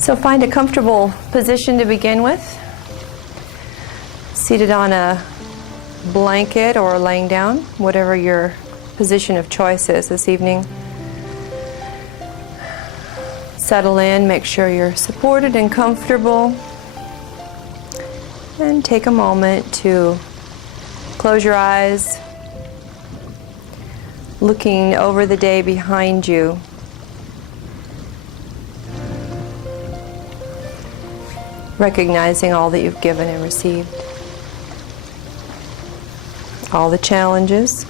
So find a comfortable position to begin with. Seated on a blanket or laying down, whatever your position of choice is this evening. Settle in, make sure you're supported and comfortable. And take a moment to close your eyes, looking over the day behind you. Recognizing all that you've given and received. All the challenges,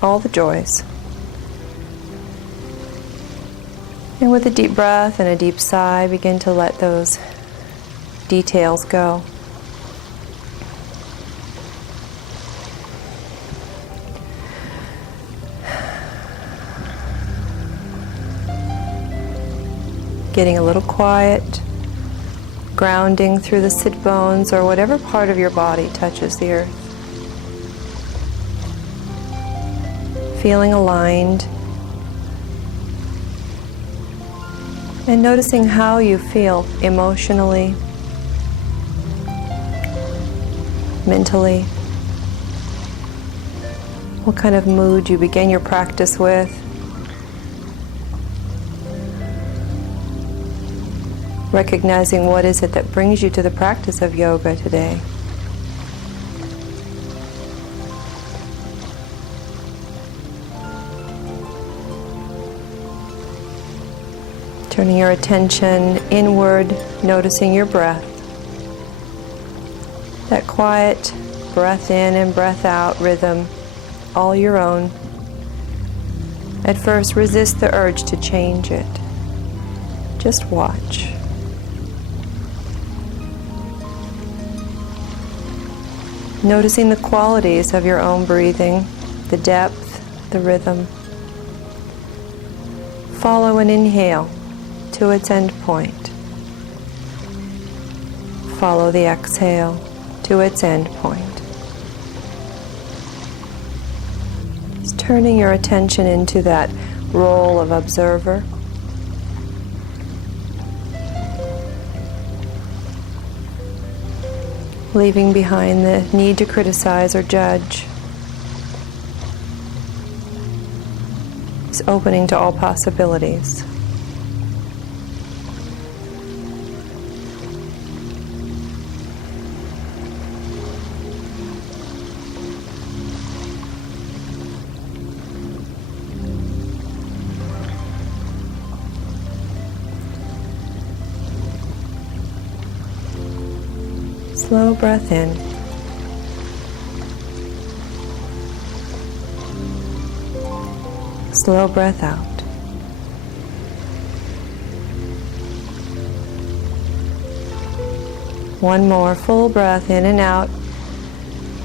all the joys. And with a deep breath and a deep sigh, begin to let those details go. Getting a little quiet. Grounding through the sit bones or whatever part of your body touches the earth. Feeling aligned. And noticing how you feel emotionally, mentally. What kind of mood you begin your practice with. Recognizing what is it that brings you to the practice of yoga today. Turning your attention inward, noticing your breath. That quiet breath in and breath out rhythm, all your own. At first, resist the urge to change it. Just watch. Noticing the qualities of your own breathing, the depth, the rhythm. Follow an inhale to its end point. Follow the exhale to its end point. Just turning your attention into that role of observer. Leaving behind the need to criticize or judge. It's opening to all possibilities. Slow breath in. Slow breath out. One more full breath in and out,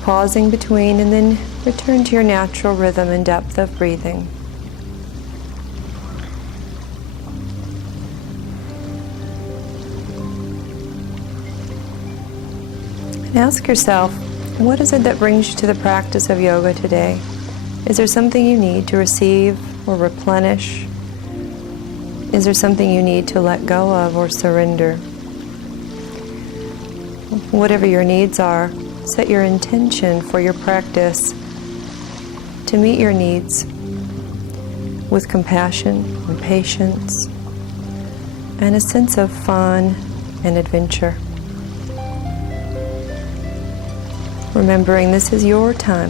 pausing between, and then return to your natural rhythm and depth of breathing. Ask yourself, what is it that brings you to the practice of yoga today? Is there something you need to receive or replenish? Is there something you need to let go of or surrender? Whatever your needs are, set your intention for your practice to meet your needs with compassion and patience and a sense of fun and adventure. Remembering this is your time.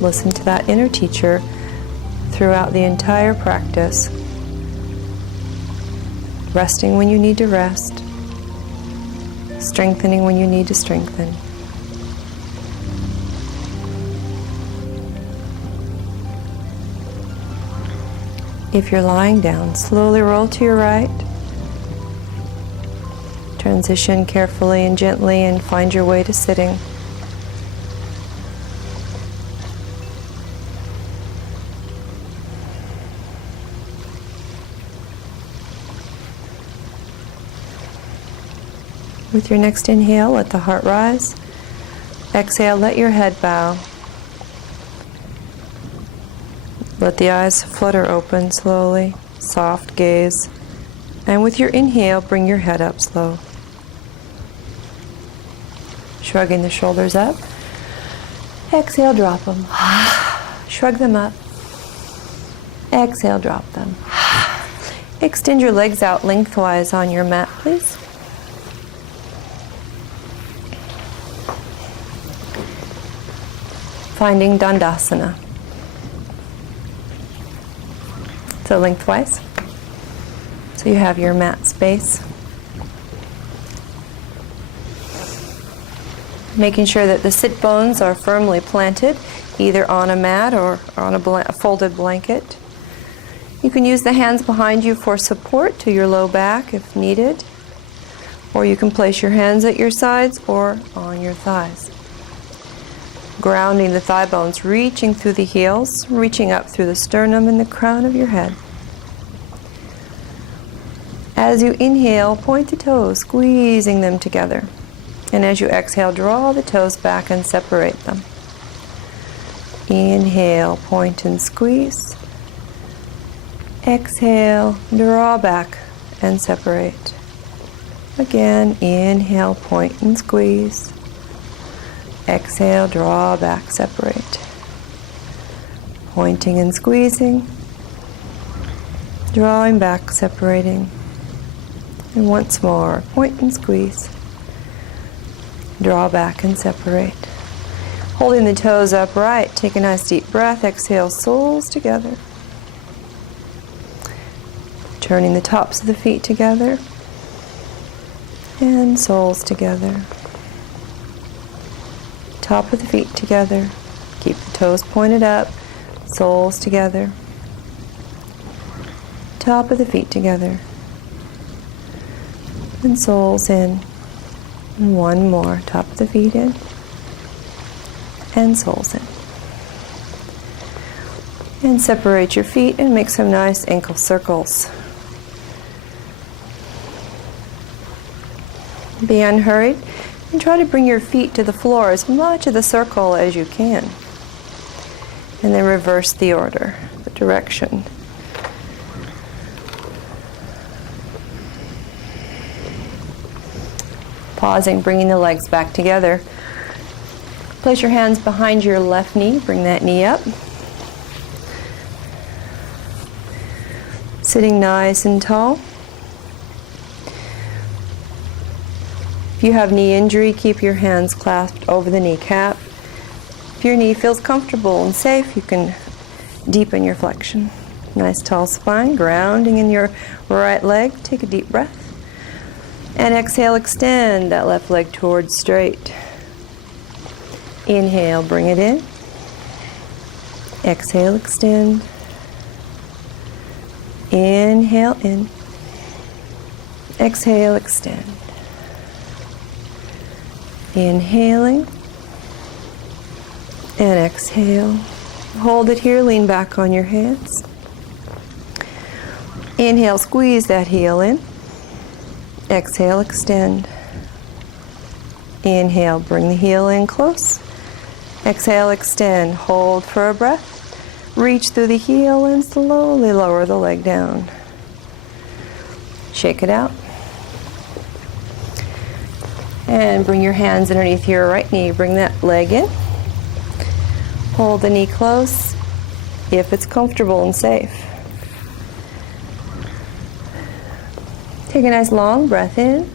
Listen to that inner teacher throughout the entire practice. Resting when you need to rest. Strengthening when you need to strengthen. If you're lying down, slowly roll to your right. Transition carefully and gently and find your way to sitting. With your next inhale, let the heart rise. Exhale, let your head bow. Let the eyes flutter open slowly, soft gaze, And with your inhale, bring your head up slow. Shrugging the shoulders up. Exhale, drop them. Shrug them up. Exhale, drop them. Extend your legs out lengthwise on your mat, please. Finding Dandasana. So lengthwise. So you have your mat space. Making sure that the sit bones are firmly planted, either on a mat or on a folded blanket. You can use the hands behind you for support to your low back if needed. Or you can place your hands at your sides or on your thighs. Grounding the thigh bones, reaching through the heels, reaching up through the sternum and the crown of your head. As you inhale, point the toes, squeezing them together. And as you exhale, draw the toes back and separate them. Inhale, point and squeeze. Exhale, draw back and separate. Again, inhale, point and squeeze. Exhale, draw back, separate. Pointing and squeezing. Drawing back, separating. And once more, point and squeeze. Draw back and separate. Holding the toes upright, take a nice deep breath. Exhale, soles together. Turning the tops of the feet together. And soles together. Top of the feet together. Keep the toes pointed up. Soles together. Top of the feet together. And soles in. And one more. Top of the feet in. And soles in. And separate your feet and make some nice ankle circles. Be unhurried and try to bring your feet to the floor as much of the circle as you can. And then reverse the order, the direction. Pausing, bringing the legs back together. Place your hands behind your left knee. Bring that knee up. Sitting nice and tall. If you have knee injury, keep your hands clasped over the kneecap. If your knee feels comfortable and safe, you can deepen your flexion. Nice tall spine, grounding in your right leg. Take a deep breath. And exhale, extend that left leg towards straight. Inhale, bring it in. Exhale, extend. Inhale, in. Exhale, extend. Inhaling. And exhale. Hold it here, lean back on your hands. Inhale, squeeze that heel in. Exhale, extend. Inhale, bring the heel in close. Exhale, extend. Hold for a breath. Reach through the heel and slowly lower the leg down. Shake it out. And bring your hands underneath your right knee. Bring that leg in. Hold the knee close if it's comfortable and safe. Take a nice long breath in.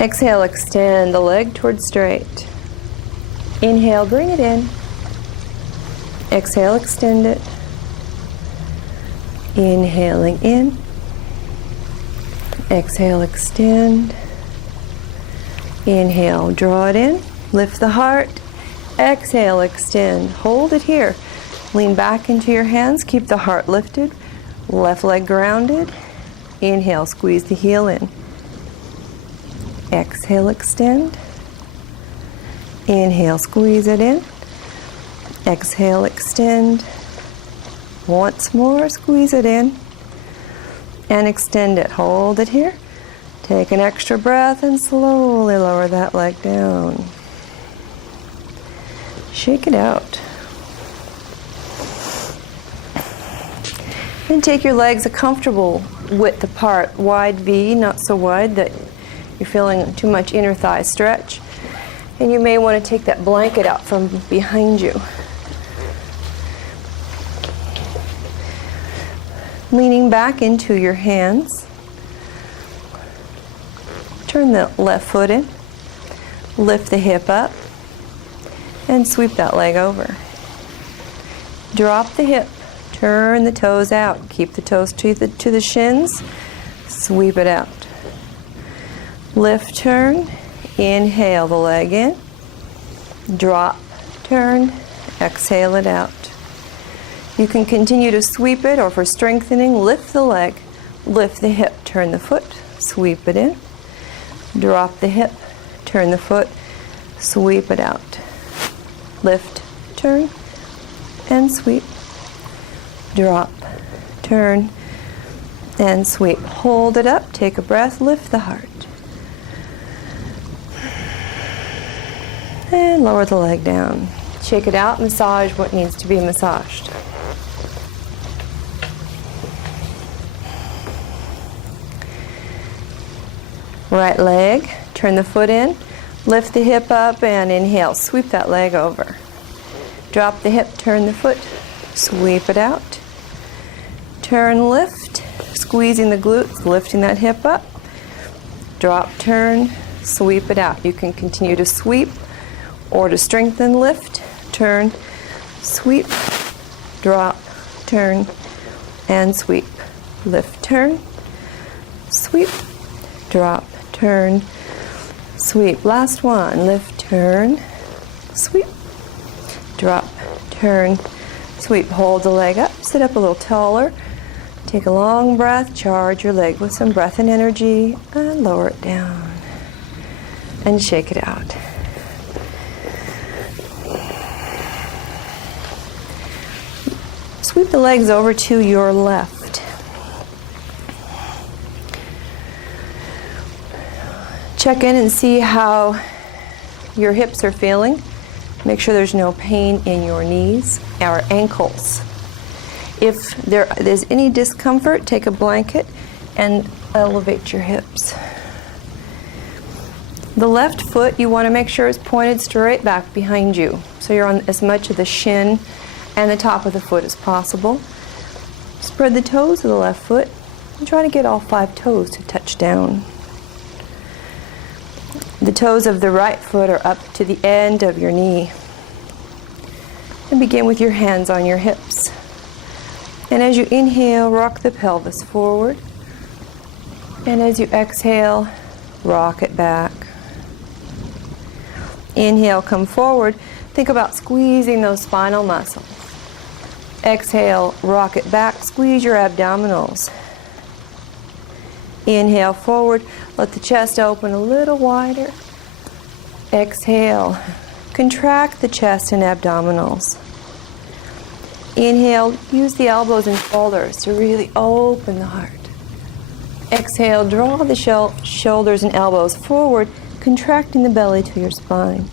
Exhale, extend the leg towards straight. Inhale, bring it in. Exhale, extend it. Inhaling in. Exhale, extend. Inhale, draw it in. Lift the heart. Exhale, extend. Hold it here. Lean back into your hands. Keep the heart lifted. Left leg grounded. Inhale, squeeze the heel in. Exhale, extend. Inhale, squeeze it in. Exhale, extend. Once more, squeeze it in. And extend it. Hold it here. Take an extra breath and slowly lower that leg down. Shake it out. And take your legs a comfortable width apart. Wide V, not so wide that you're feeling too much inner thigh stretch. And you may want to take that blanket out from behind you. Leaning back into your hands. Turn the left foot in. Lift the hip up. And sweep that leg over. Drop the hip. Turn the toes out. Keep the toes to the shins. Sweep it out. Lift, turn. Inhale the leg in. Drop, turn. Exhale it out. You can continue to sweep it, or for strengthening, lift the leg. Lift the hip. Turn the foot. Sweep it in. Drop the hip. Turn the foot. Sweep it out. Lift, turn, and sweep. Drop, turn, and sweep. Hold it up, take a breath, lift the heart. And lower the leg down. Shake it out, massage what needs to be massaged. Right leg, turn the foot in, lift the hip up, and inhale. Sweep that leg over. Drop the hip, turn the foot, sweep it out. Turn, lift, squeezing the glutes, lifting that hip up. Drop, turn, sweep it out. You can continue to sweep or to strengthen, lift, turn, sweep, drop, turn, and sweep. Lift, turn, sweep, drop, turn, sweep. Last one. Lift, turn, sweep, drop, turn, sweep. Hold the leg up, sit up a little taller. Take a long breath, charge your leg with some breath and energy, and lower it down. And shake it out. Sweep the legs over to your left. Check in and see how your hips are feeling. Make sure there's no pain in your knees or ankles. If there's any discomfort, take a blanket and elevate your hips. The left foot, you want to make sure is pointed straight back behind you. So you're on as much of the shin and the top of the foot as possible. Spread the toes of the left foot and try to get all 5 toes to touch down. The toes of the right foot are up to the end of your knee. And begin with your hands on your hips. And as you inhale, rock the pelvis forward. And as you exhale, rock it back. Inhale, come forward. Think about squeezing those spinal muscles. Exhale, rock it back. Squeeze your abdominals. Inhale forward. Let the chest open a little wider. Exhale. Contract the chest and abdominals. Inhale, use the elbows and shoulders to really open the heart. Exhale, draw the shoulders and elbows forward, contracting the belly to your spine.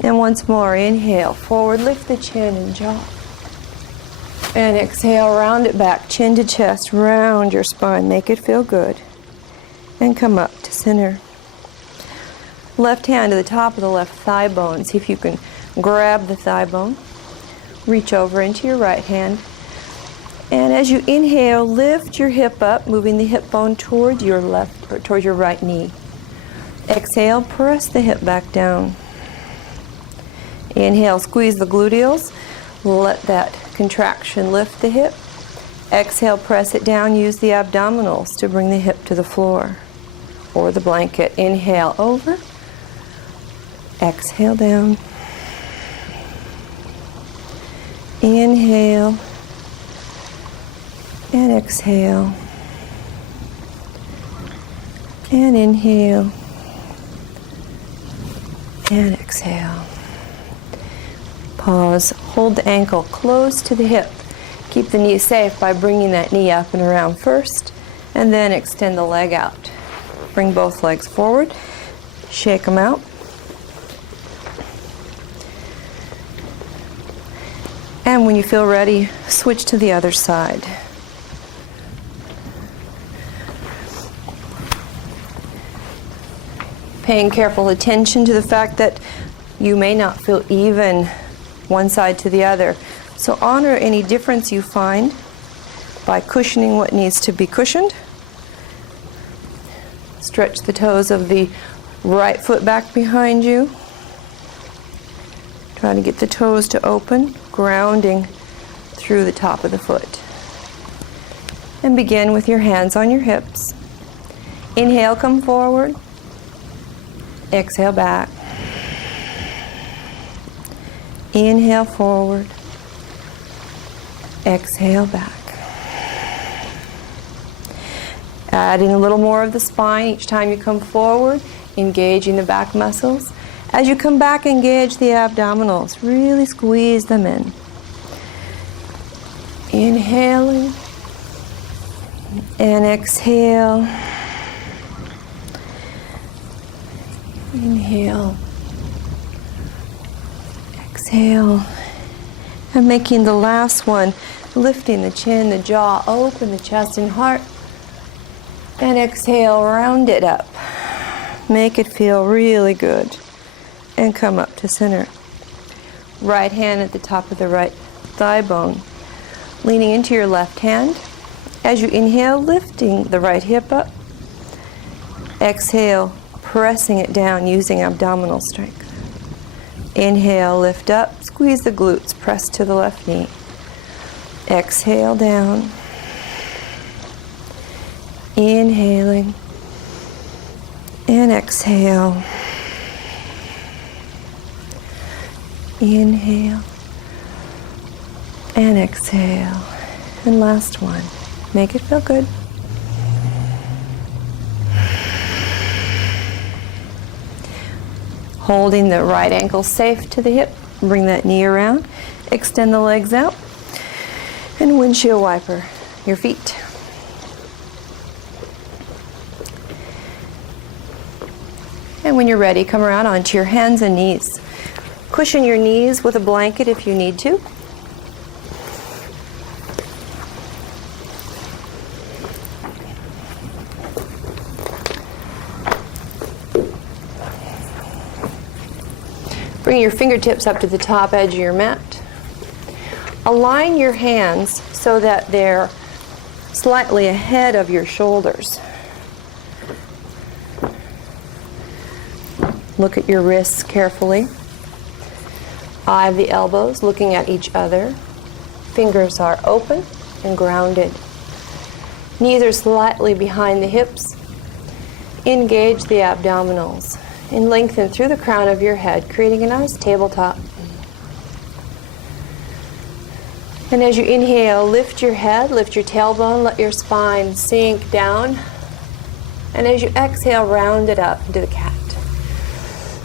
And once more, inhale, forward, lift the chin and jaw. And exhale, round it back, chin to chest, round your spine, make it feel good. And come up to center. Left hand to the top of the left thigh bone. See if you can grab the thigh bone. Reach over into your right hand. And as you inhale, lift your hip up, moving the hip bone toward your left or toward your right knee. Exhale, press the hip back down. Inhale, squeeze the gluteals. Let that contraction lift the hip. Exhale, press it down. Use the abdominals to bring the hip to the floor or the blanket. Inhale over. Exhale down. Inhale and exhale. And inhale and exhale. Pause. Hold the ankle close to the hip. Keep the knee safe by bringing that knee up and around first, and then extend the leg out. Bring both legs forward. Shake them out. And when you feel ready, switch to the other side. Paying careful attention to the fact that you may not feel even one side to the other. So honor any difference you find by cushioning what needs to be cushioned. Stretch the toes of the right foot back behind you. Try to get the toes to open, grounding through the top of the foot. And begin with your hands on your hips. Inhale, come forward. Exhale, back. Inhale, forward. Exhale, back. Adding a little more of the spine each time you come forward, engaging the back muscles. As you come back, engage the abdominals. Really squeeze them in. Inhaling and exhale. Inhale. Exhale. And making the last one, lifting the chin, the jaw, open the chest and heart. And exhale, round it up. Make it feel really good. And come up to center. Right hand at the top of the right thigh bone. Leaning into your left hand. As you inhale, lifting the right hip up. Exhale, pressing it down using abdominal strength. Inhale, lift up, squeeze the glutes, press to the left knee. Exhale, down. Inhaling. And exhale. Inhale. And exhale. And last one. Make it feel good. Holding the right ankle safe to the hip. Bring that knee around. Extend the legs out. And windshield wiper your feet. And when you're ready, come around onto your hands and knees. Cushion your knees with a blanket if you need to. Bring your fingertips up to the top edge of your mat. Align your hands so that they're slightly ahead of your shoulders. Look at your wrists carefully. Eye of the elbows looking at each other. Fingers are open and grounded. Knees are slightly behind the hips. Engage the abdominals and lengthen through the crown of your head, creating a nice tabletop. And as you inhale, lift your head, lift your tailbone, let your spine sink down. And as you exhale, round it up into the cat.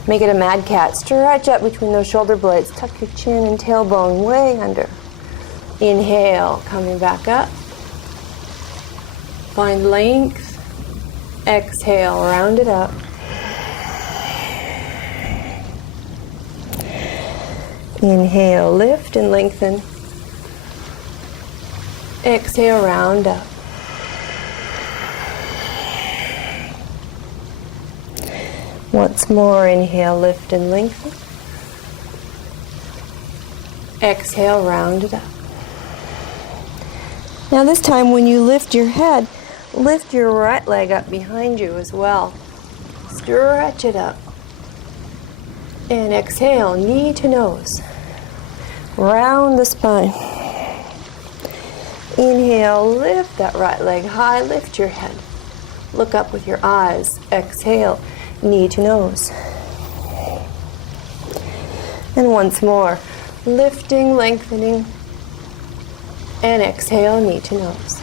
Make it a mad cat. Stretch up between those shoulder blades. Tuck your chin and tailbone way under. Inhale, coming back up. Find length. Exhale, round it up. Inhale, lift and lengthen. Exhale, round up. Once more, inhale, lift and lengthen. Exhale, round it up. Now this time when you lift your head, lift your right leg up behind you as well. Stretch it up. And exhale, knee to nose. Round the spine. Inhale, lift that right leg high, lift your head. Look up with your eyes. Exhale, knee to nose. And once more, lifting, lengthening, and exhale, knee to nose.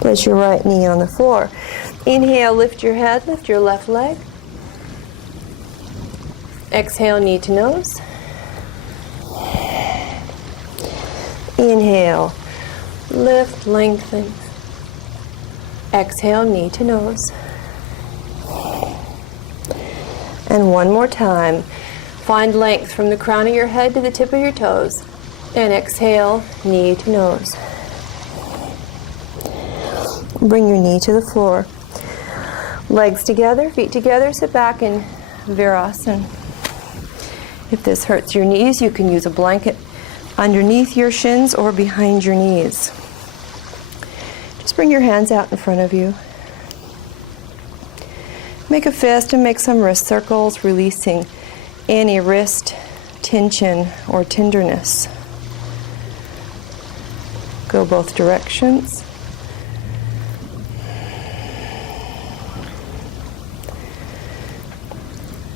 Place your right knee on the floor. Inhale, lift your head, lift your left leg. Exhale, knee to nose. Inhale, lift, lengthen. Exhale, knee to nose. And one more time. Find length from the crown of your head to the tip of your toes. And exhale, knee to nose. Bring your knee to the floor. Legs together, feet together, sit back in Virasana. If this hurts your knees, you can use a blanket underneath your shins or behind your knees. Just bring your hands out in front of you. Make a fist and make some wrist circles, releasing any wrist tension or tenderness. Go both directions.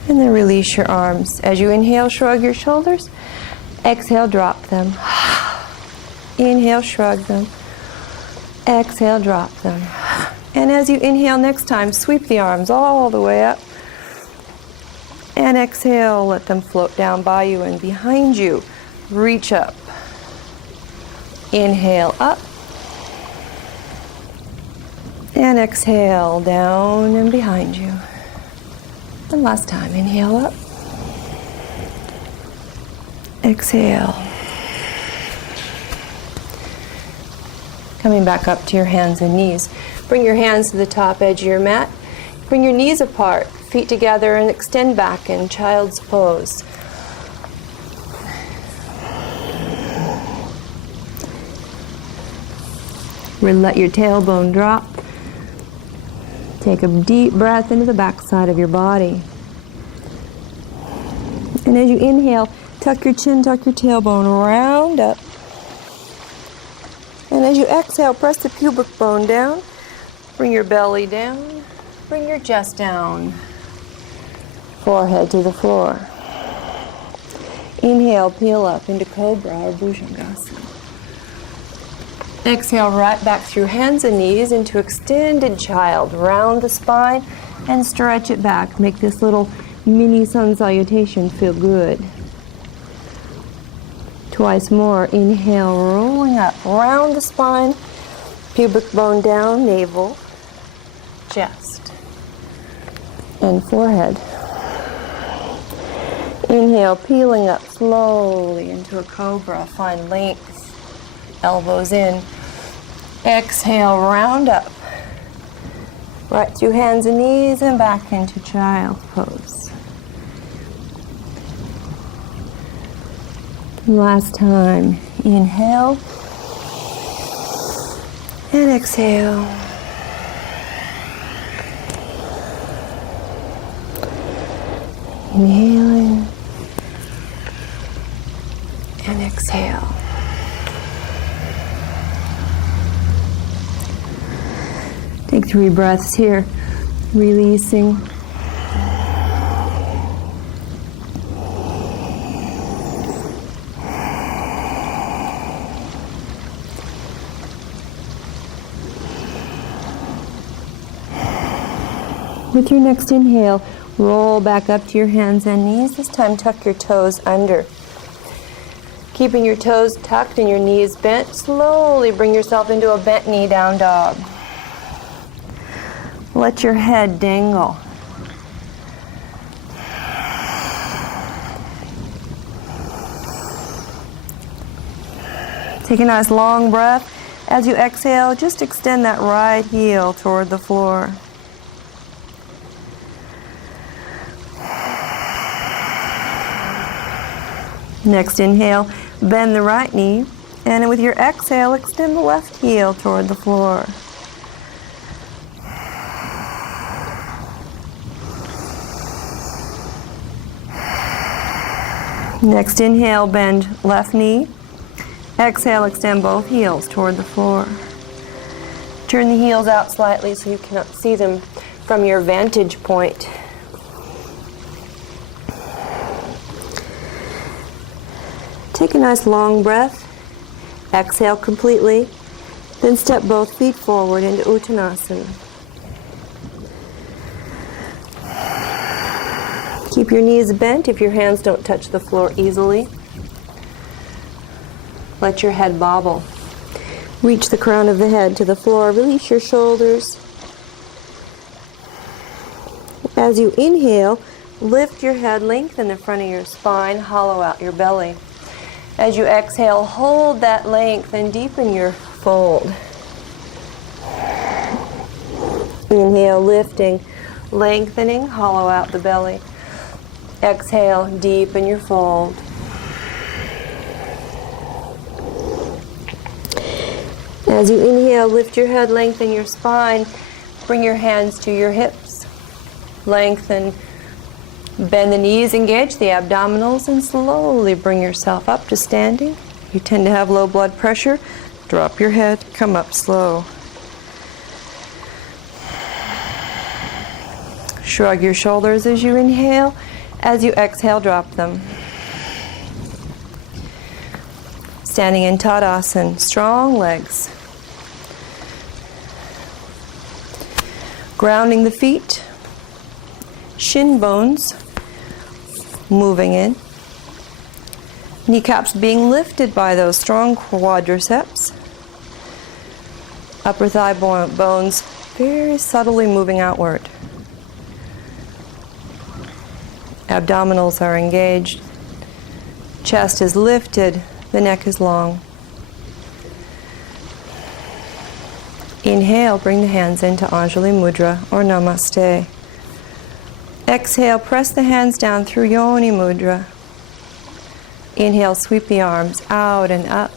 And then release your arms. As you inhale, shrug your shoulders. Exhale, drop them. Inhale, shrug them. Exhale, drop them. And as you inhale next time, sweep the arms all the way up. And exhale, let them float down by you and behind you. Reach up. Inhale, up. And exhale, down and behind you. And last time, inhale up. Exhale. Coming back up to your hands and knees. Bring your hands to the top edge of your mat. Bring your knees apart, feet together, and extend back in child's pose. Let your tailbone drop. Take a deep breath into the backside of your body. And as you inhale, tuck your chin, tuck your tailbone, round up. And as you exhale, press the pubic bone down. Bring your belly down. Bring your chest down. Forehead to the floor. Inhale, peel up into Cobra or Bhujangasana. Exhale, right back through hands and knees into extended child. Round the spine and stretch it back. Make this little mini sun salutation feel good. Twice more. Inhale, rolling up. Round the spine. Pubic bone down, navel, chest, and forehead. Inhale, peeling up slowly into a cobra. Find length. Elbows in. Exhale, round up. Right through hands and knees and back into child pose. Last time. Inhale. And exhale. Inhaling. And exhale. Take 3 breaths here, releasing. With your next inhale, roll back up to your hands and knees. This time tuck your toes under. Keeping your toes tucked and your knees bent, slowly bring yourself into a bent knee down dog. Let your head dangle. Take a nice long breath. As you exhale, just extend that right heel toward the floor. Next inhale, bend the right knee, and with your exhale, extend the left heel toward the floor. Next inhale, bend left knee. Exhale, extend both heels toward the floor. Turn the heels out slightly so you cannot see them from your vantage point. Take a nice long breath. Exhale completely. Then step both feet forward into Uttanasana. Keep your knees bent if your hands don't touch the floor easily. Let your head bobble. Reach the crown of the head to the floor. Release your shoulders. As you inhale, lift your head, lengthen the front of your spine, hollow out your belly. As you exhale, hold that length and deepen your fold. Inhale, lifting. lengthening, hollow out the belly. Exhale, deepen your fold. As you inhale, lift your head, lengthen your spine. Bring your hands to your hips. Lengthen, bend the knees, engage the abdominals, and slowly bring yourself up to standing. You tend to have low blood pressure. Drop your head, come up slow. Shrug your shoulders as you inhale. As you exhale, drop them. Standing in Tadasana, strong legs. Grounding the feet, shin bones moving in. Kneecaps being lifted by those strong quadriceps. Upper thigh bones very subtly moving outward. Abdominals are engaged. Chest is lifted, the neck is long. Inhale, bring the hands into Anjali Mudra or Namaste. Exhale, press the hands down through Yoni Mudra. Inhale, sweep the arms out and up.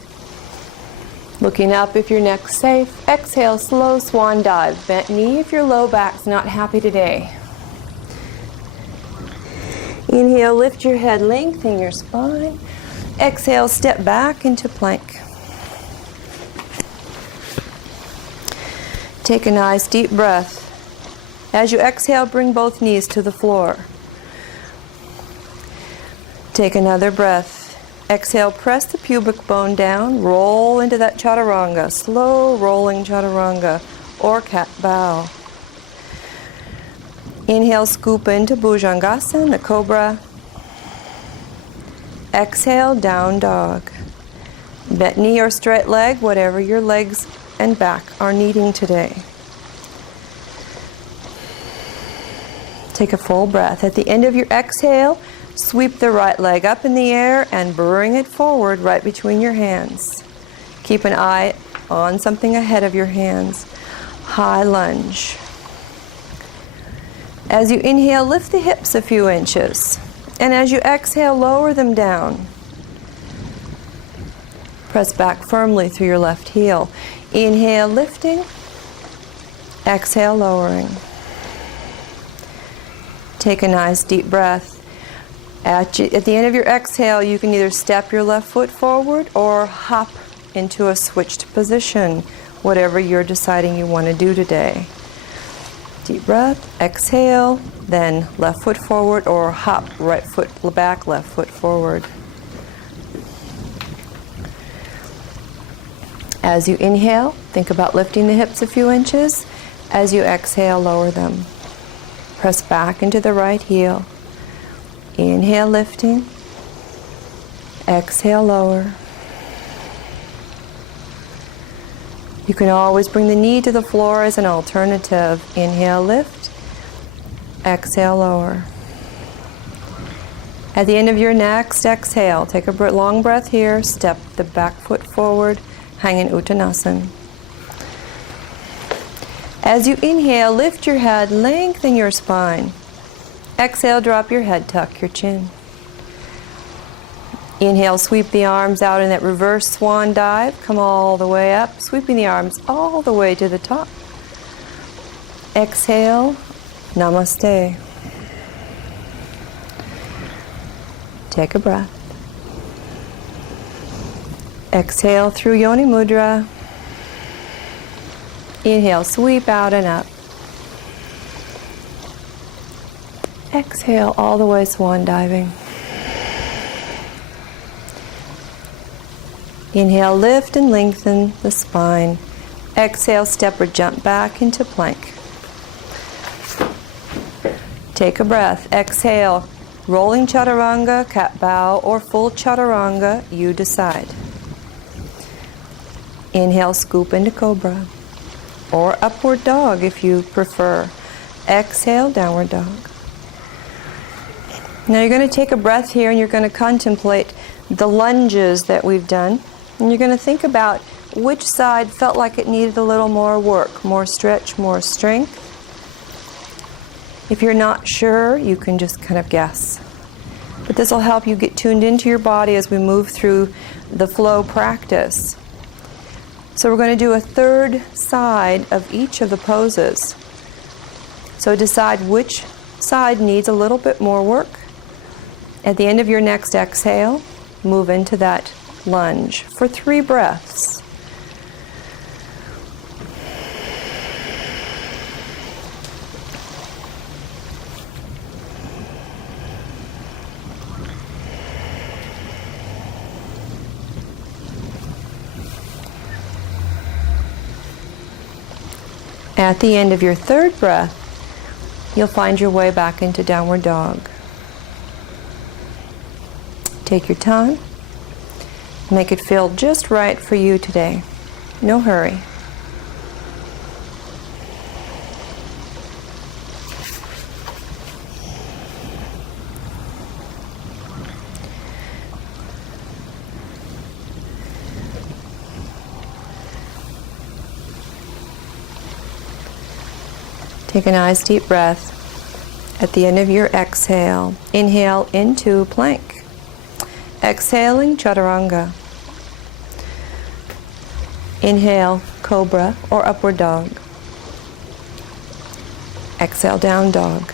Looking up if your neck's safe. Exhale, slow swan dive. Bent knee if your low back's not happy today. Inhale, lift your head, lengthen your spine. Exhale, step back into plank. Take a nice deep breath. As you exhale, bring both knees to the floor. Take another breath. Exhale, press the pubic bone down, roll into that chaturanga, slow rolling chaturanga or cat bow. Inhale, scoop into Bhujangasana, the cobra. Exhale, down dog. Bent knee or straight leg, whatever your legs and back are needing today. Take a full breath. At the end of your exhale, sweep the right leg up in the air and bring it forward right between your hands. Keep an eye on something ahead of your hands. High lunge. As you inhale, lift the hips a few inches. And as you exhale, lower them down. Press back firmly through your left heel. Inhale, lifting. Exhale, lowering. Take a nice deep breath. At the end of your exhale, you can either step your left foot forward or hop into a switched position, whatever you're deciding you want to do today. Deep breath, exhale, then left foot forward or hop, right foot back, left foot forward. As you inhale, think about lifting the hips a few inches. As you exhale, lower them. Press back into the right heel. Inhale, lifting. Exhale, lower. You can always bring the knee to the floor as an alternative. Inhale, lift. Exhale, lower. At the end of your next exhale, take a long breath here. Step the back foot forward. Hang in Uttanasana. As you inhale, lift your head, lengthen your spine. Exhale, drop your head, tuck your chin. Inhale, sweep the arms out in that reverse swan dive. Come all the way up, sweeping the arms all the way to the top. Exhale, Namaste. Take a breath. Exhale through Yoni Mudra. Inhale, sweep out and up. Exhale all the way, swan diving. Inhale, lift and lengthen the spine. Exhale, step or jump back into plank. Take a breath. Exhale, rolling chaturanga, cat bow, or full chaturanga, you decide. Inhale, scoop into cobra, or upward dog if you prefer. Exhale, downward dog. Now you're going to take a breath here and you're going to contemplate the lunges that we've done. And you're going to think about which side felt like it needed a little more work, more stretch, more strength. If you're not sure, you can just kind of guess. But this will help you get tuned into your body as we move through the flow practice. So we're going to do a third side of each of the poses. So decide which side needs a little bit more work. At the end of your next exhale, move into that lunge for 3 breaths. At the end of your third breath, you'll find your way back into downward dog. Take your time. Make it feel just right for you today. No hurry. Take a nice deep breath. At the end of your exhale, inhale into plank. Exhaling, chaturanga. Inhale, cobra or upward dog. Exhale, down dog.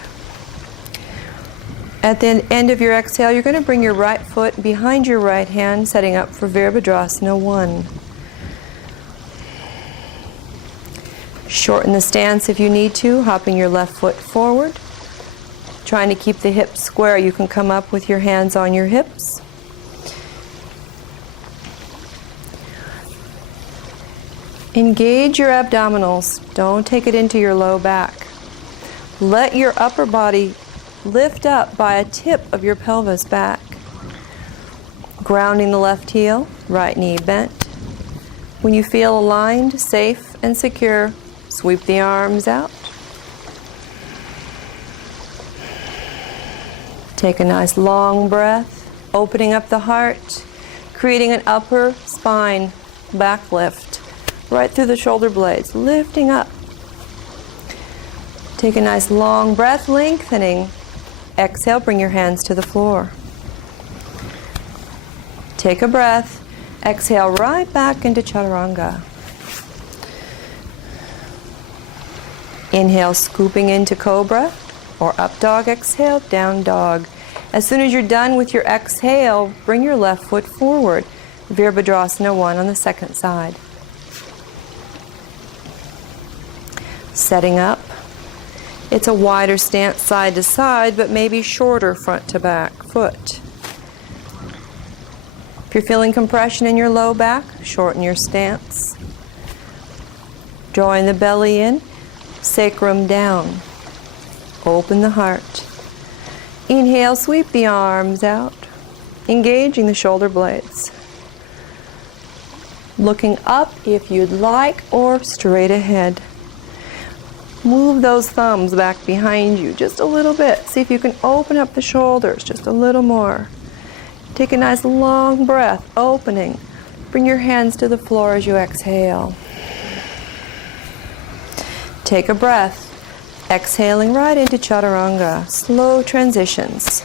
At the end of your exhale, you're going to bring your right foot behind your right hand, setting up for Virabhadrasana 1. Shorten the stance if you need to, hopping your left foot forward. Trying to keep the hips square, you can come up with your hands on your hips. Engage your abdominals. Don't take it into your low back. Let your upper body lift up by a tip of your pelvis back. Grounding the left heel, right knee bent. When you feel aligned, safe, and secure, sweep the arms out. Take a nice long breath, opening up the heart, creating an upper spine back lift, right through the shoulder blades, lifting up. Take a nice long breath, lengthening. Exhale, bring your hands to the floor. Take a breath, exhale right back into chaturanga. Inhale, scooping into cobra or up dog, exhale, down dog. As soon as you're done with your exhale, bring your left foot forward. Virabhadrasana 1 on the second side. Setting up. It's a wider stance side to side, but maybe shorter front to back foot. If you're feeling compression in your low back, shorten your stance. Drawing the belly in, sacrum down. Open the heart. Inhale, sweep the arms out, engaging the shoulder blades. Looking up if you'd like, or straight ahead. Move those thumbs back behind you just a little bit. See if you can open up the shoulders just a little more. Take a nice long breath, opening. Bring your hands to the floor as you exhale. Take a breath. Exhaling right into chaturanga, slow transitions.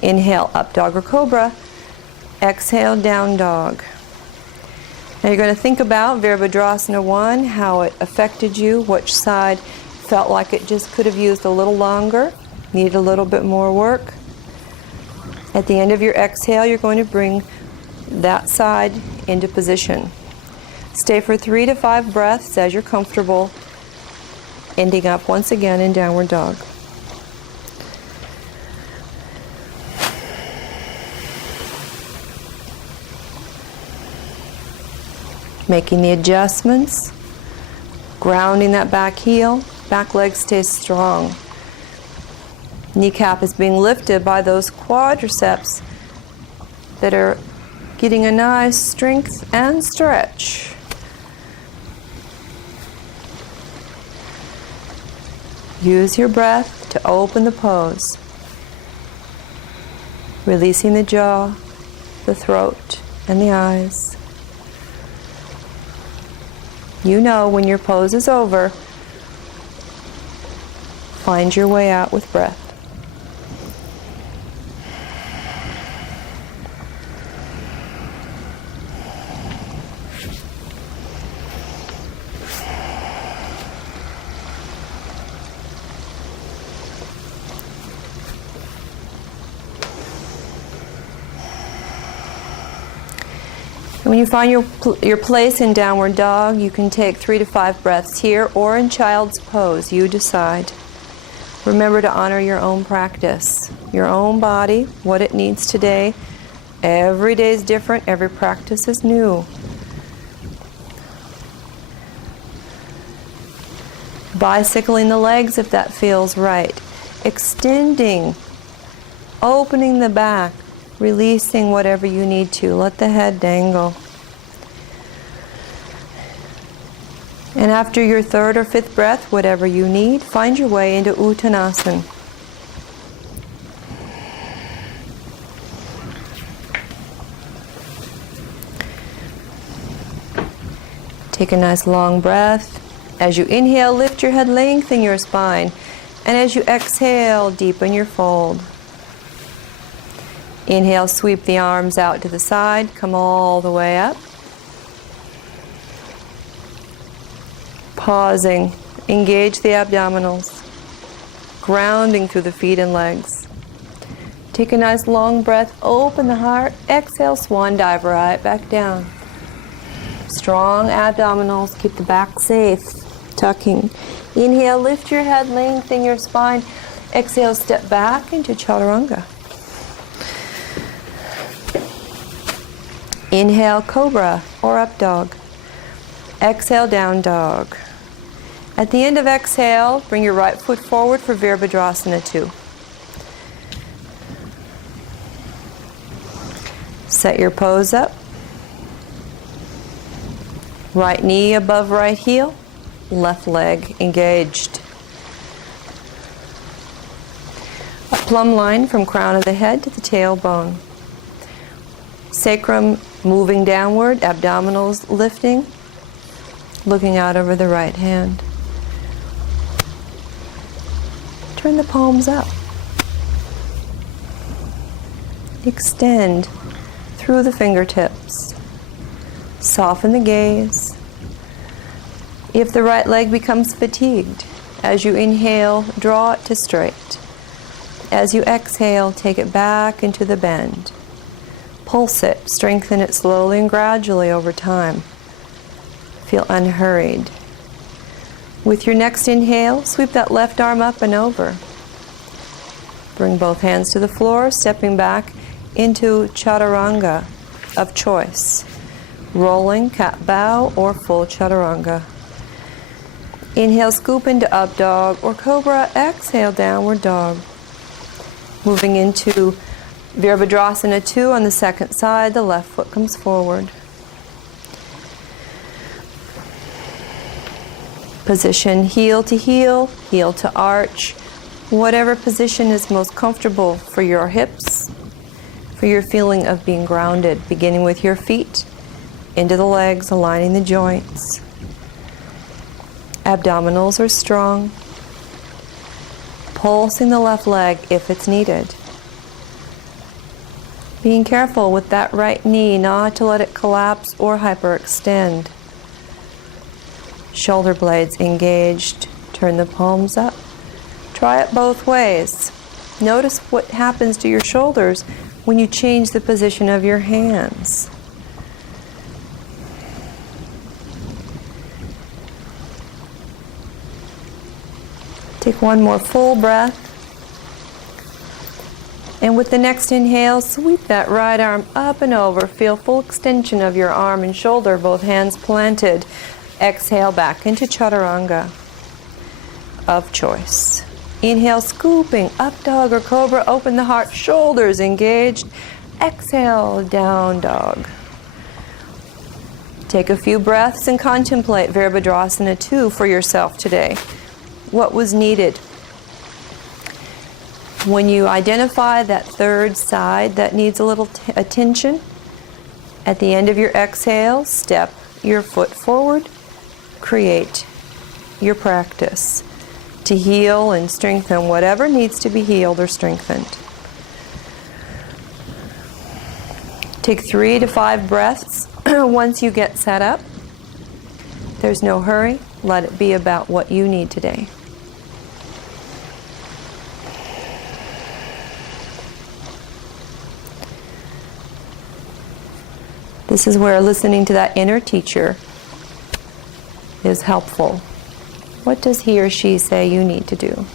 Inhale, up dog or cobra. Exhale, down dog. Now you're going to think about Virabhadrasana 1, how it affected you, which side felt like it just could have used a little longer, needed a little bit more work. At the end of your exhale, you're going to bring that side into position. Stay for 3 to 5 breaths as you're comfortable, ending up once again in downward dog. Making the adjustments, grounding that back heel, back leg stays strong. Kneecap is being lifted by those quadriceps that are getting a nice strength and stretch. Use your breath to open the pose, releasing the jaw, the throat, and the eyes. You know when your pose is over, Find your way out with breath. When you find your place in downward dog, you can take 3 to 5 breaths here or in child's pose. You decide. Remember to honor your own practice, your own body, what it needs today. Every day is different. Every practice is new. Bicycling the legs if that feels right. Extending, opening the back. Releasing whatever you need to. Let the head dangle. And after your 3rd or 5th breath, whatever you need, find your way into Uttanasana. Take a nice long breath. As you inhale, lift your head, lengthen your spine. And as you exhale, deepen your fold. Inhale, sweep the arms out to the side, come all the way up. Pausing, engage the abdominals, grounding through the feet and legs. Take a nice long breath, open the heart, exhale, swan dive right back down. Strong abdominals, keep the back safe, tucking. Inhale, lift your head, lengthen your spine. Exhale, step back into chaturanga. Inhale, cobra or up dog. Exhale, down dog. At the end of exhale, bring your right foot forward for Virabhadrasana 2. Set your pose up. Right knee above right heel, left leg engaged. A plumb line from crown of the head to the tailbone. Sacrum moving downward, abdominals lifting, looking out over the right hand. Turn the palms up. Extend through the fingertips. Soften the gaze. If the right leg becomes fatigued, as you inhale, draw it to straight. As you exhale, take it back into the bend. Pulse it, strengthen it slowly and gradually over time. Feel unhurried. With your next inhale, sweep that left arm up and over. Bring both hands to the floor, stepping back into chaturanga of choice. Rolling, cat bow, or full chaturanga. Inhale, scoop into up dog or cobra. Exhale, downward dog. Moving into Virabhadrasana 2 on the second side, the left foot comes forward. Position heel to arch, whatever position is most comfortable for your hips, for your feeling of being grounded, beginning with your feet, into the legs, aligning the joints. Abdominals are strong. Pulsing the left leg if it's needed. Being careful with that right knee not to let it collapse or hyperextend. Shoulder blades engaged. Turn the palms up. Try it both ways. Notice what happens to your shoulders when you change the position of your hands. Take one more full breath. And with the next inhale, sweep that right arm up and over. Feel full extension of your arm and shoulder, both hands planted. Exhale back into chaturanga of choice. Inhale, scooping, up dog or cobra. Open the heart, shoulders engaged. Exhale, down dog. Take a few breaths and contemplate Virabhadrasana 2 for yourself today. What was needed? When you identify that third side that needs a little attention, at the end of your exhale, step your foot forward, create your practice. to heal and strengthen whatever needs to be healed or strengthened. Take 3 to 5 breaths once you get set up. There's no hurry. Let it be about what you need today. This is where listening to that inner teacher is helpful. What does he or she say you need to do?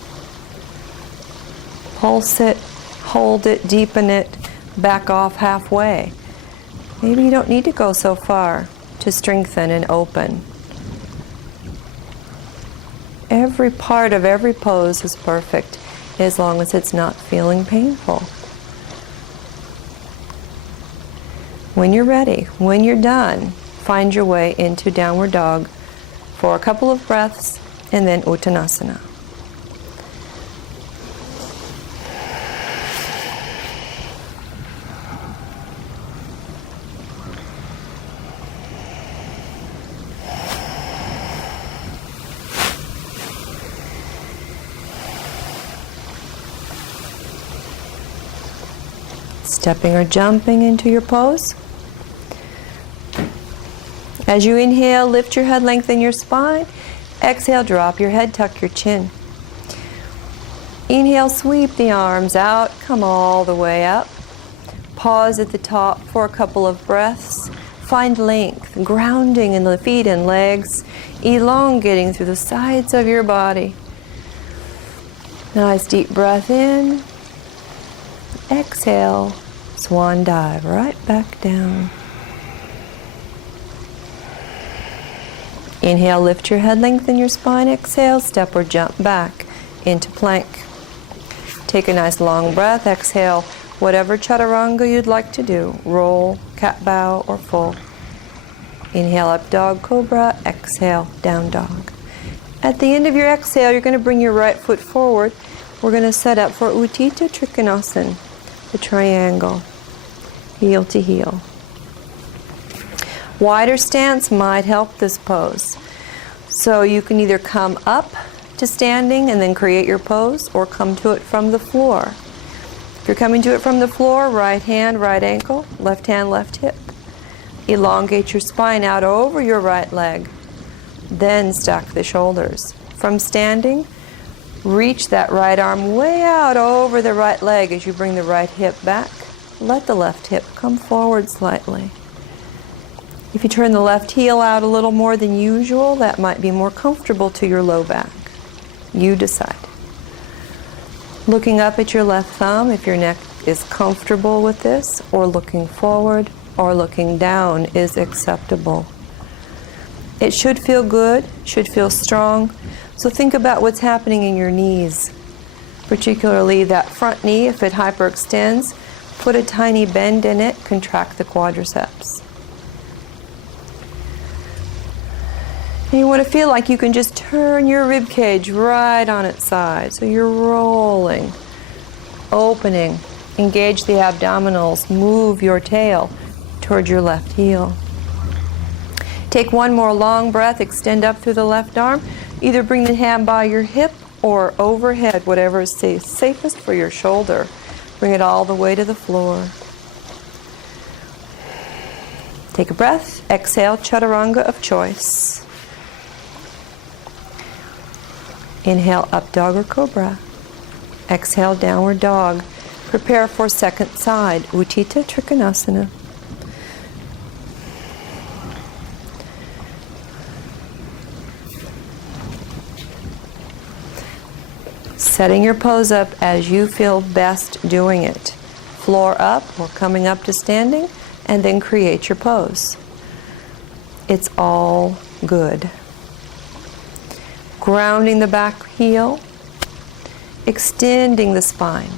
Pulse it, hold it, deepen it, back off halfway. Maybe you don't need to go so far to strengthen and open. Every part of every pose is perfect as long as it's not feeling painful. When you're ready, when you're done, find your way into downward dog for a couple of breaths and then Uttanasana. Stepping or jumping into your pose. As you inhale, lift your head, lengthen your spine. Exhale, drop your head, tuck your chin. Inhale, sweep the arms out, come all the way up. Pause at the top for a couple of breaths. Find length, grounding in the feet and legs, elongating through the sides of your body. Nice deep breath in. Exhale, swan dive right back down. Inhale, lift your head, lengthen your spine. Exhale, step or jump back into plank. Take a nice long breath. Exhale, whatever chaturanga you'd like to do. Roll, cat bow, or full. Inhale, up dog, cobra. Exhale, down dog. At the end of your exhale, you're going to bring your right foot forward. We're going to set up for Utthita Trikonasana, the triangle, heel to heel. Wider stance might help this pose. So you can either come up to standing and then create your pose, or come to it from the floor. If you're coming to it from the floor, right hand, right ankle, left hand, left hip. Elongate your spine out over your right leg. Then stack the shoulders. From standing, reach that right arm way out over the right leg as you bring the right hip back. Let the left hip come forward slightly. If you turn the left heel out a little more than usual, that might be more comfortable to your low back. You decide. Looking up at your left thumb if your neck is comfortable with this, or looking forward or looking down is acceptable. It should feel good, should feel strong. So think about what's happening in your knees, particularly that front knee. If it hyperextends, put a tiny bend in it, contract the quadriceps. And you want to feel like you can just turn your rib cage right on its side. So you're rolling, opening, engage the abdominals, move your tail toward your left heel. Take one more long breath, extend up through the left arm. Either bring the hand by your hip or overhead, whatever is safest for your shoulder. Bring it all the way to the floor. Take a breath, exhale, chaturanga of choice. Inhale, up dog or cobra. Exhale, downward dog. Prepare for second side, Utthita Trikonasana. Setting your pose up as you feel best doing it. Floor up or coming up to standing, and then create your pose. It's all good. Grounding the back heel, extending the spine.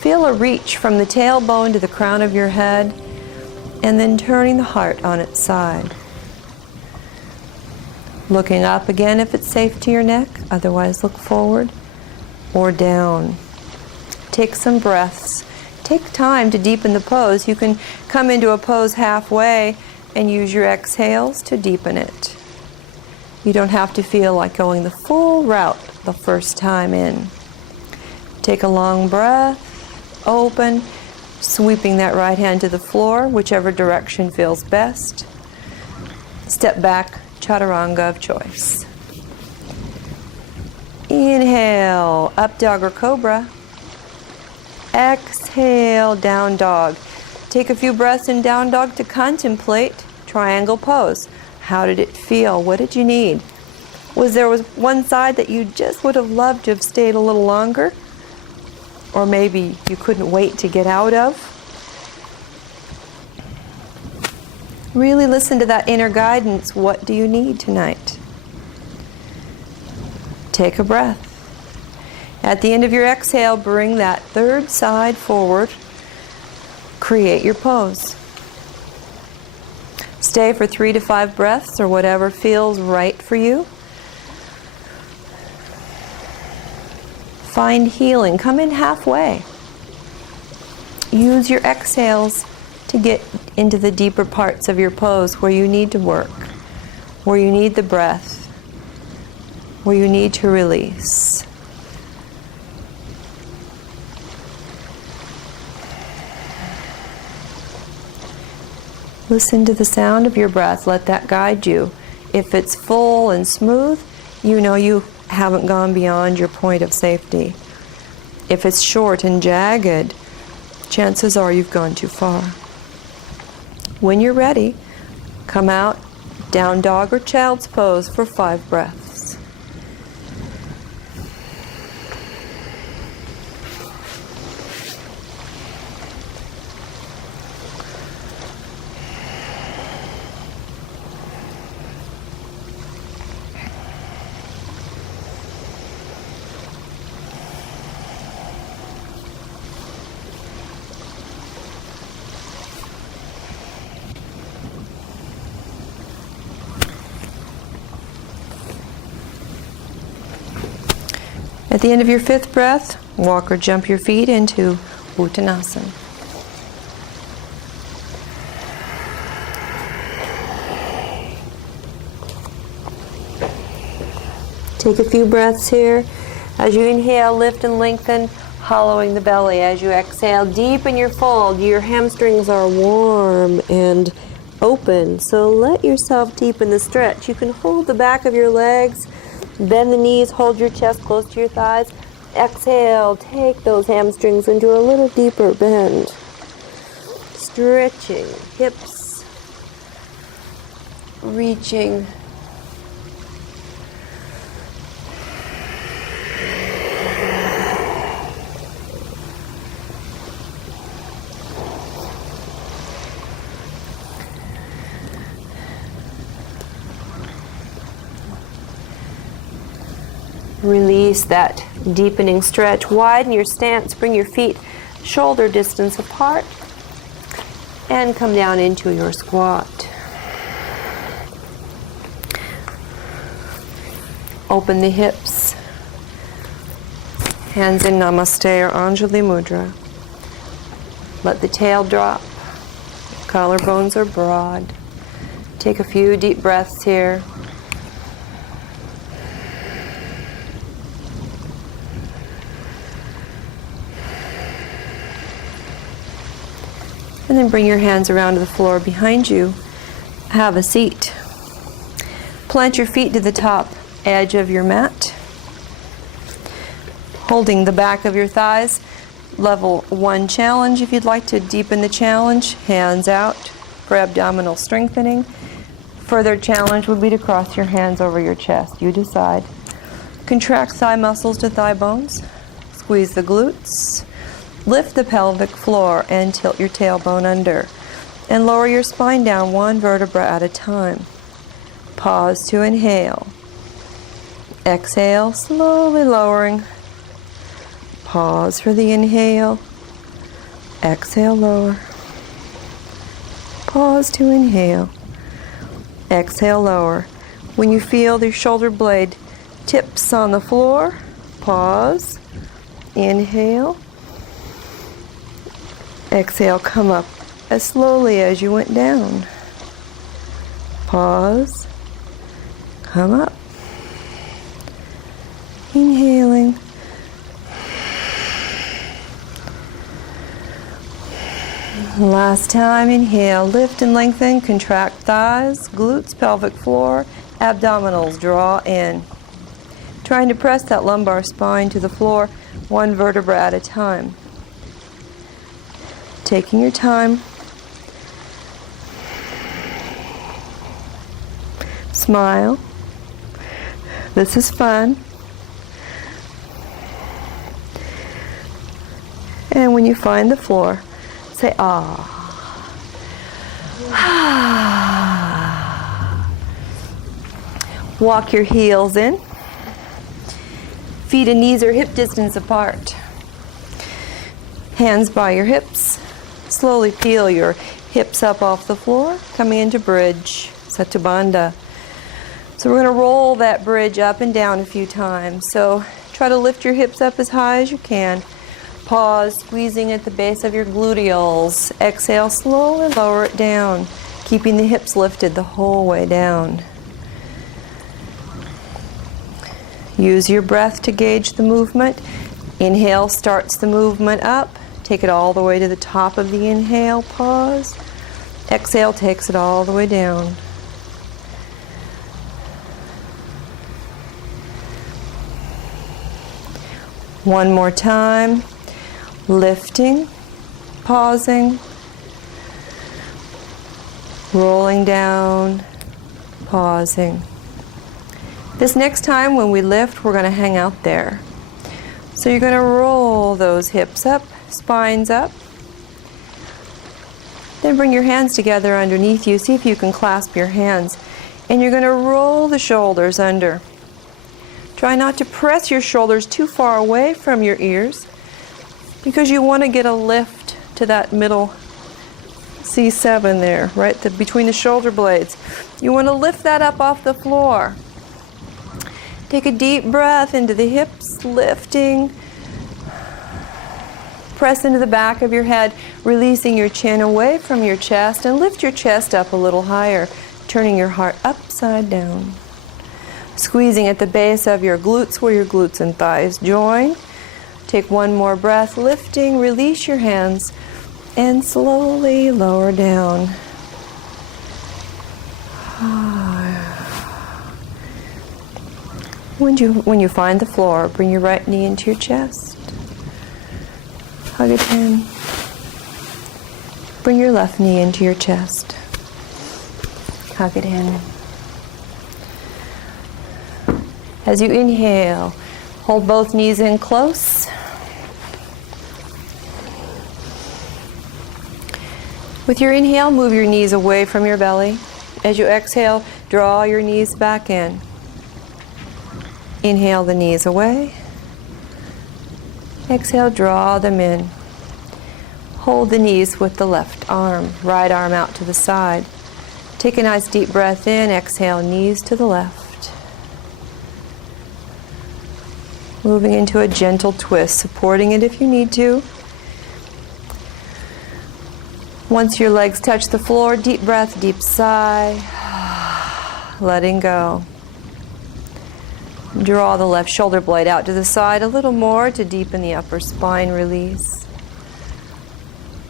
Feel a reach from the tailbone to the crown of your head, and then turning the heart on its side. Looking up again if it's safe to your neck, otherwise look forward or down. Take some breaths. Take time to deepen the pose. You can come into a pose halfway and use your exhales to deepen it. You don't have to feel like going the full route, the first time in. Take a long breath, open, sweeping that right hand to the floor, whichever direction feels best. Step back, chaturanga of choice. Inhale, up dog or cobra. Exhale, down dog. Take a few breaths in down dog to contemplate triangle pose. How did it feel? What did you need? Was there one side that you just would have loved to have stayed a little longer? Or maybe you couldn't wait to get out of? Really listen to that inner guidance. What do you need tonight? Take a breath. At the end of your exhale, bring that third side forward. Create your pose. Stay for 3 to 5 breaths or whatever feels right for you. Find healing. Come in halfway. Use your exhales to get into the deeper parts of your pose where you need to work, where you need the breath, where you need to release. Listen to the sound of your breath. Let that guide you. If it's full and smooth, you know you haven't gone beyond your point of safety. If it's short and jagged, chances are you've gone too far. When you're ready, come out, down dog or child's pose for 5 breaths. At the end of your 5th breath, walk or jump your feet into Uttanasana. Take a few breaths here. As you inhale, lift and lengthen, hollowing the belly. As you exhale, deepen your fold. Your hamstrings are warm and open, so let yourself deepen the stretch. You can hold the back of your legs, bend the knees, hold your chest close to your thighs. Exhale, take those hamstrings into a little deeper bend. Stretching, hips, reaching. Release that deepening stretch. Widen your stance. Bring your feet shoulder distance apart. And come down into your squat. Open the hips. Hands in Namaste or Anjali Mudra. Let the tail drop. Collarbones are broad. Take a few deep breaths here. And then bring your hands around to the floor behind you. Have a seat. Plant your feet to the top edge of your mat. Holding the back of your thighs. Level 1 challenge. If you'd like to deepen the challenge, hands out for abdominal strengthening. Further challenge would be to cross your hands over your chest. You decide. Contract thigh muscles to thigh bones. Squeeze the glutes. Lift the pelvic floor and tilt your tailbone under. And lower your spine down 1 vertebra at a time. Pause to inhale. Exhale, slowly lowering. Pause for the inhale. Exhale, lower. Pause to inhale. Exhale, lower. When you feel the shoulder blade tips on the floor, pause. Inhale. Exhale, come up as slowly as you went down. Pause. Come up. Inhaling. Last time, inhale, lift and lengthen, contract thighs, glutes, pelvic floor, abdominals, draw in. Trying to press that lumbar spine to the floor, one vertebra at a time. Taking your time. Smile. This is fun. And when you find the floor, say ah. Walk your heels in. Feet and knees are hip distance apart. Hands by your hips. Slowly peel your hips up off the floor, coming into bridge, Satubandha. So we're going to roll that bridge up and down a few times. So try to lift your hips up as high as you can. Pause, squeezing at the base of your gluteals. Exhale, slowly lower it down, keeping the hips lifted the whole way down. Use your breath to gauge the movement. Inhale starts the movement up. Take it all the way to the top of the inhale, pause. Exhale takes it all the way down. One more time. Lifting, pausing, rolling down, pausing. This next time when we lift, we're going to hang out there. So you're going to roll those hips up, spines up. Then bring your hands together underneath you. See if you can clasp your hands. And you're going to roll the shoulders under. Try not to press your shoulders too far away from your ears, because you want to get a lift to that middle C7 there, right between the shoulder blades. You want to lift that up off the floor. Take a deep breath into the hips, lifting. Press into the back of your head, releasing your chin away from your chest, and lift your chest up a little higher, turning your heart upside down. Squeezing at the base of your glutes where your glutes and thighs join. Take one more breath, lifting, release your hands, and slowly lower down. When you find the floor, bring your right knee into your chest. Hug it in. Bring your left knee into your chest. Hug it in. As you inhale, hold both knees in close. With your inhale, move your knees away from your belly. As you exhale, draw your knees back in. Inhale the knees away. Exhale, draw them in. Hold the knees with the left arm, right arm out to the side. Take a nice deep breath in. Exhale, knees to the left. Moving into a gentle twist, supporting it if you need to. Once your legs touch the floor, deep breath, deep sigh, letting go. Draw the left shoulder blade out to the side a little more to deepen the upper spine release.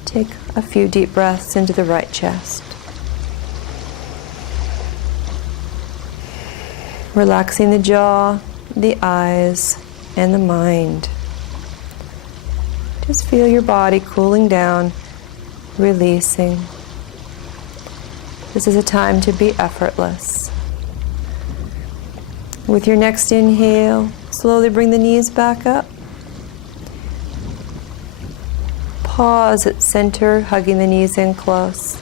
Take a few deep breaths into the right chest. Relaxing the jaw, the eyes, and the mind. Just feel your body cooling down, releasing. This is a time to be effortless. With your next inhale, slowly bring the knees back up. Pause at center, hugging the knees in close.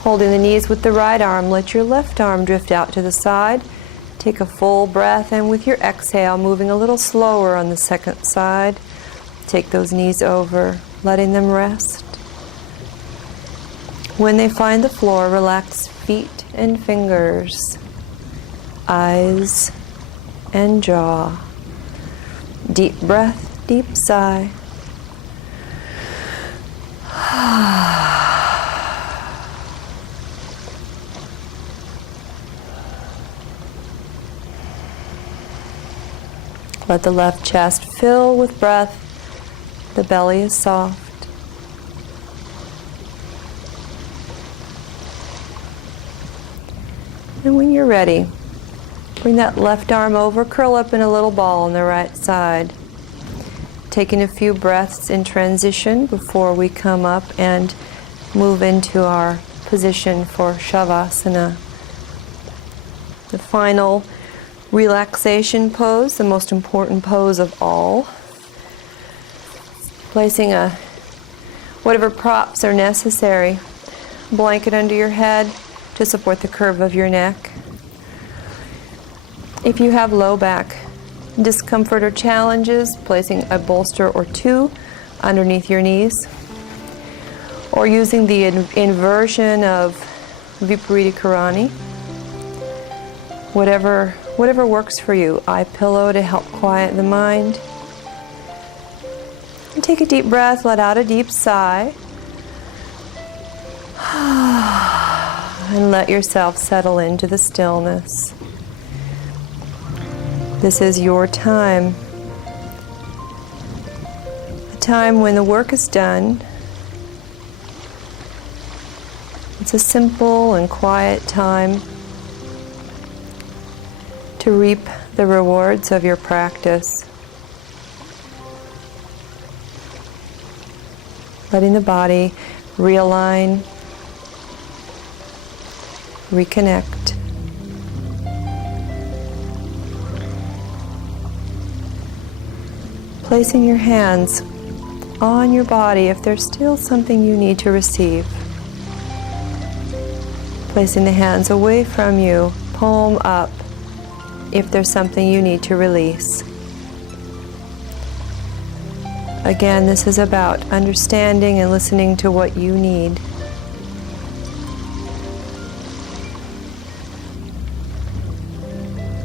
Holding the knees with the right arm, let your left arm drift out to the side. Take a full breath, and with your exhale, moving a little slower on the second side, take those knees over, letting them rest. When they find the floor, relax feet and fingers, eyes and jaw. Deep breath, deep sigh. Let the left chest fill with breath. The belly is soft. And when you're ready, bring that left arm over, curl up in a little ball on the right side. Taking a few breaths in transition before we come up and move into our position for Shavasana. The final relaxation pose, the most important pose of all. Placing whatever props are necessary. Blanket under your head to support the curve of your neck. If you have low back discomfort or challenges, placing a bolster or two underneath your knees, or using the inversion of Viparita Karani. Whatever works for you. Eye pillow to help quiet the mind. And take a deep breath, let out a deep sigh. And let yourself settle into the stillness. This is your time. A time when the work is done. It's a simple and quiet time to reap the rewards of your practice. Letting the body realign, reconnect. Placing your hands on your body if there's still something you need to receive. Placing the hands away from you, palm up, if there's something you need to release. Again, this is about understanding and listening to what you need.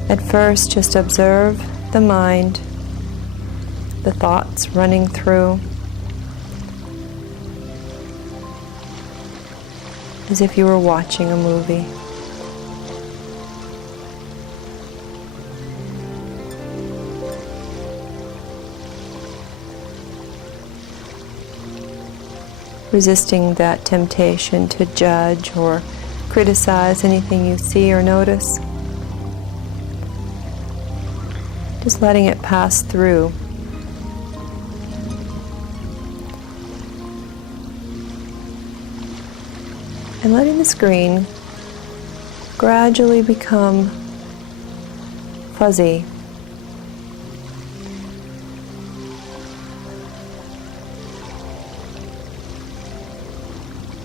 At first, just observe the mind, the thoughts running through, as if you were watching a movie. Resisting that temptation to judge or criticize anything you see or notice. Just letting it pass through. And letting the screen gradually become fuzzy.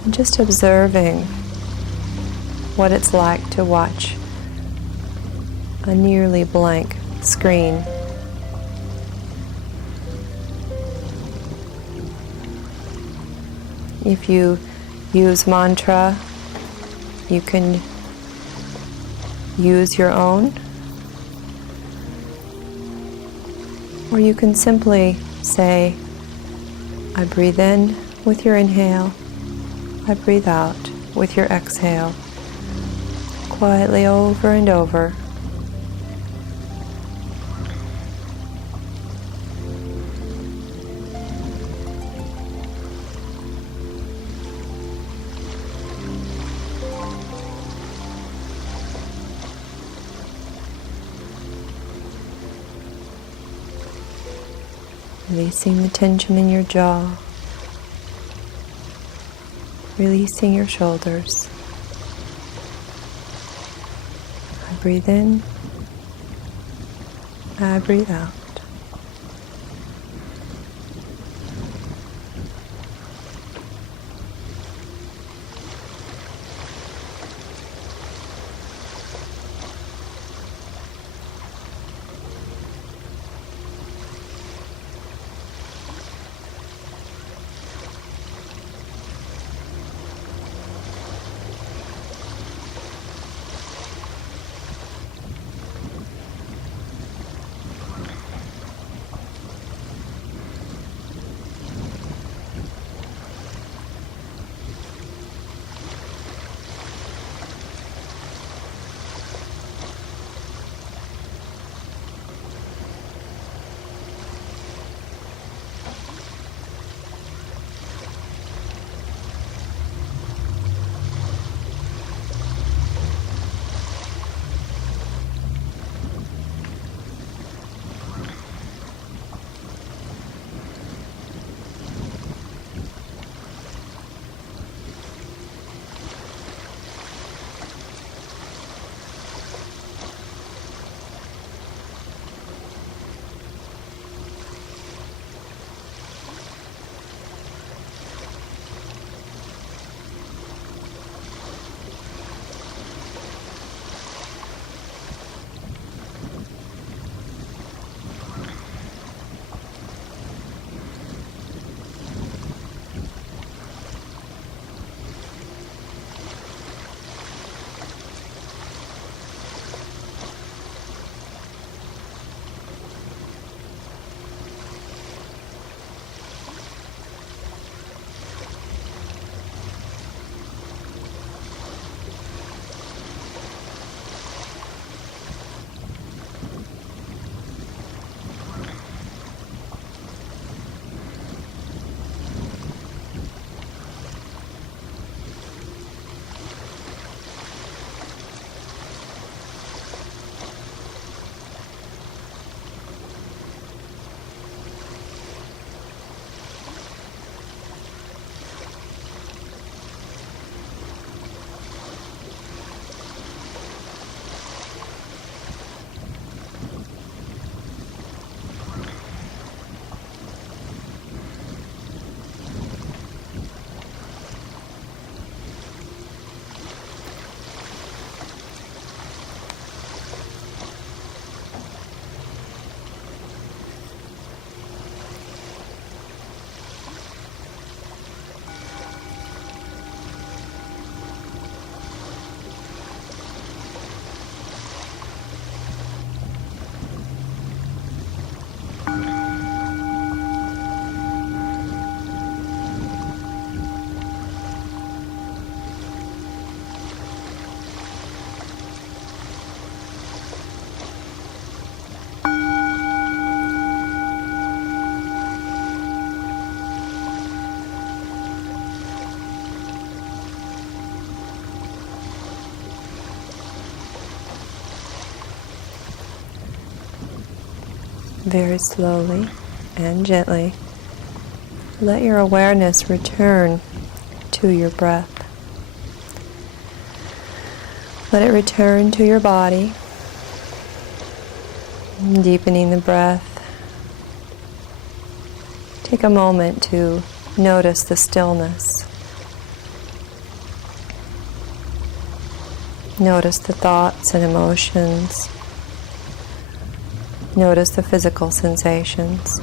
And just observing what it's like to watch a nearly blank screen. If you use mantra, you can use your own, or you can simply say, I breathe in with your inhale, I breathe out with your exhale, quietly over and over. Releasing the tension in your jaw. Releasing your shoulders. I breathe in. I breathe out. very slowly and gently, let your awareness return to your breath. Let it return to your body, deepening the breath. Take a moment to notice the stillness. Notice the thoughts and emotions. Notice the physical sensations.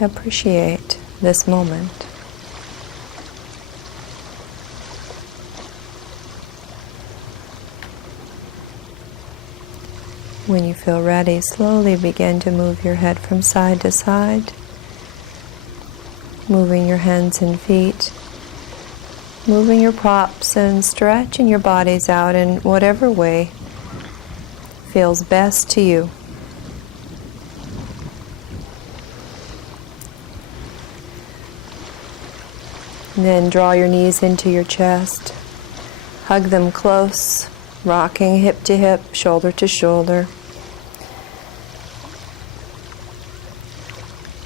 Appreciate this moment. When you feel ready, slowly begin to move your head from side to side, moving your hands and feet, moving your props and stretching your bodies out in whatever way feels best to you. And then draw your knees into your chest, hug them close, rocking hip to hip, shoulder to shoulder.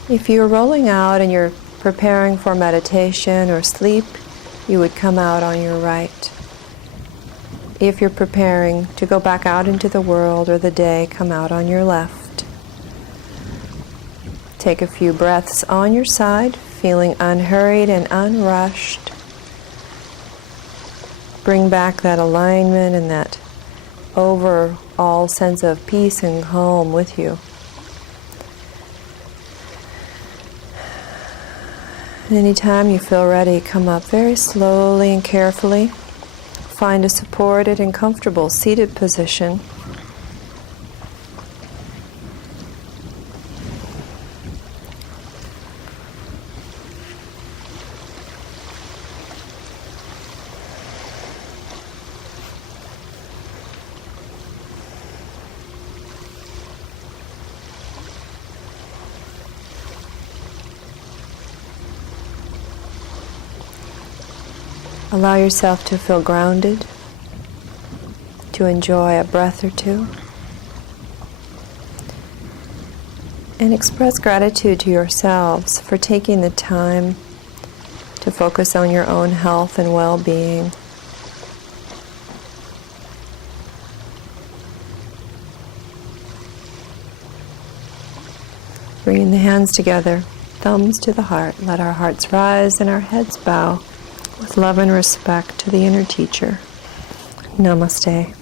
If you're rolling out and you're preparing for meditation or sleep, you would come out on your right. If you're preparing to go back out into the world or the day, come out on your left. Take a few breaths on your side, feeling unhurried and unrushed. Bring back that alignment and that overall sense of peace and calm with you. Anytime you feel ready, come up very slowly and carefully. Find a supported and comfortable seated position. Allow yourself to feel grounded, to enjoy a breath or two, and express gratitude to yourselves for taking the time to focus on your own health and well-being. Bringing the hands together, thumbs to the heart. Let our hearts rise and our heads bow with love and respect to the inner teacher. Namaste.